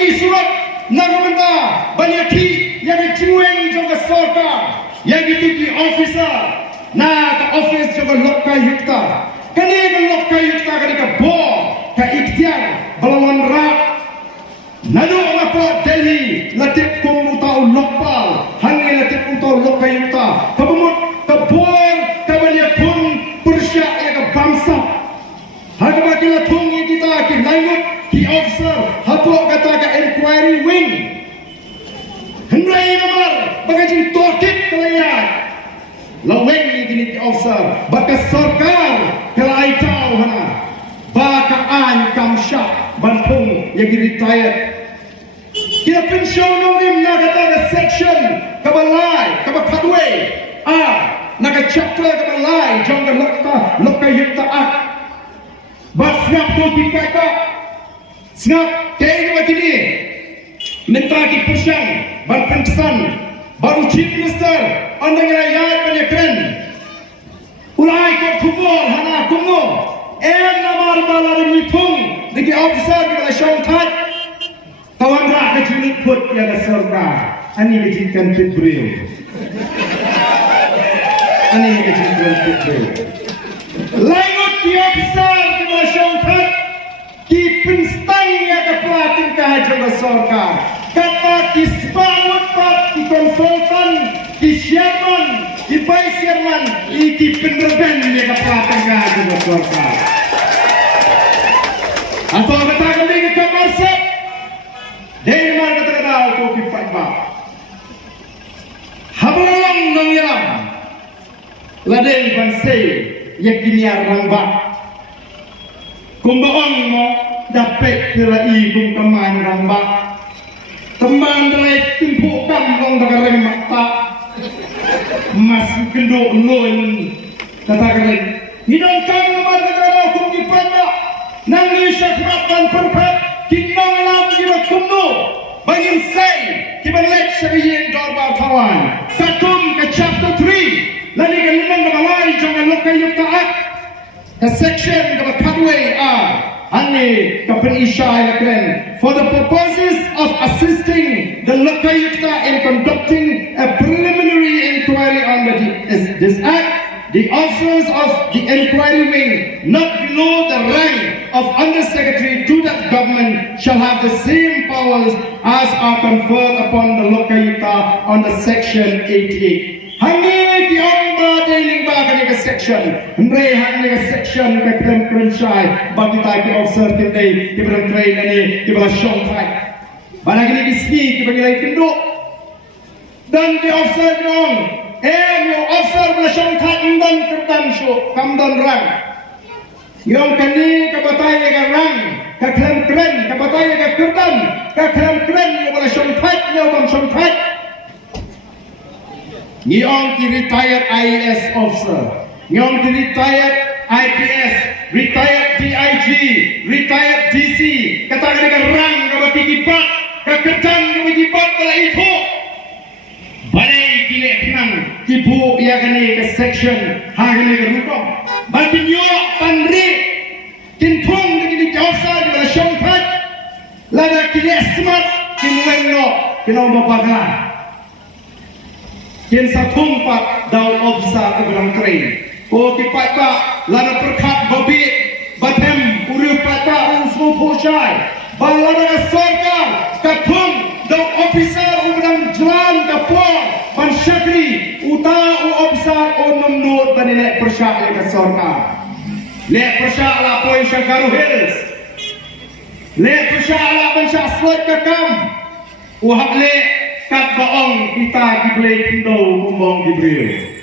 hangi surat nagamenta banyak yang dicueng juga sorka yang itu Ophisar na ka office juga Lokayukta kani ka Lokayukta kani ka bo ka ikhtiar balawan ra nadu apa Delhi latip kum utau lokal hangi latip utau Lokayukta kabumut kabor kabanya pun persya ya ka bangsa hagba kila tungi kita ki langut ki Ophisar hapo kata ka inquiry wing hendai nomor bagajin tokit kelayan laweng ni gini ki Ophisar baka sarkar kelai tau hana baka an kamsha bantung yang retired kita pensiun nongim na kata ka section kabalai kabakadwe naga chapter kabalai jangka Lokayukta act bat snap to kipaka snap kaya begini minta ki persiang ban pensan baru chief minister anda ngerayat Jingkren ulai ko kumol hana kumo namar malar mitung diki Ophisar kita syongkat kawan rak ke junit put yang surga ani ke Jingkren ke Briew ani ke Jingkren ke Briew langut ki Ophisar kita syongkat ki penstang yang ke pelatin ke hajar surga kata ki sebawut pat ki konsultan ki chairman ki vice chairman ki penerban yang ke pelatin ke hajar surga atau kata kami ke kamarset dari mana kata kata auto ki patba habrang nang yaram ladeng bansai yakinia rangba kumbaon mo dapat kerai bung keman rangba teman dari timpu kampung dagareng mata masih kenduk loin kata keren hidang kami nomor negara hukum di pada nangi syafratan perfect kinong lam kira kumno bangin say kibalek sabihin dorba kawan satum ke chapter 3 lani ke limang kabalai jangan Lokayukta act ke section kabakadwe Ani Kapten Isha for the purposes of assisting the Lokayukta in conducting a preliminary inquiry on this act, the officers of the inquiry wing not below the rank of Undersecretary to that government shall have the same powers as are conferred upon the Lokayukta under Section 88. Hangi di omba dealing baga ni section, hendre hangi section ke Jingkren shai, bagi taki Ophisar kini di berang train ni di belah Shongkai. Bana kini di sini di bagi lagi kenduk dan di Ophisar dong, yo Ophisar belah Shongkai undan kertan show, kamdan rang. Yang kini kebataya ke rang, ke Jingkren, kebataya ke kertan, ke Jingkren yo belah Shongkai, yo bang Shongkai. Nyong ki retired IAS officer, nyong ki retired IPS, retired DIG, retired DC, kata kata rang kabati kipat, kekerjaan kabati kipat pala itu. Balai kini kenang kipu ia kini ke section, kini ke rukong. Bagi nyok pandri, kintung kini jauhsa di bawah Shongkai, lada kini smart, kini wengno, kini ombak Yen satung pak daun Ophisar ke belang train. Oh kipat pak lada perkat babi batem uriu pata unsmu poshai. Balada sorga katung daun Ophisar ubang jalan kapor ban syakri uta Ophisar nomnur banilek persyak ke sorga. Lek persyak la poin Syagaru Hills. Lek persyak la pensyak slot ke kam. Uhak lek kat baong kita dibeli Indo kumbang di Briew.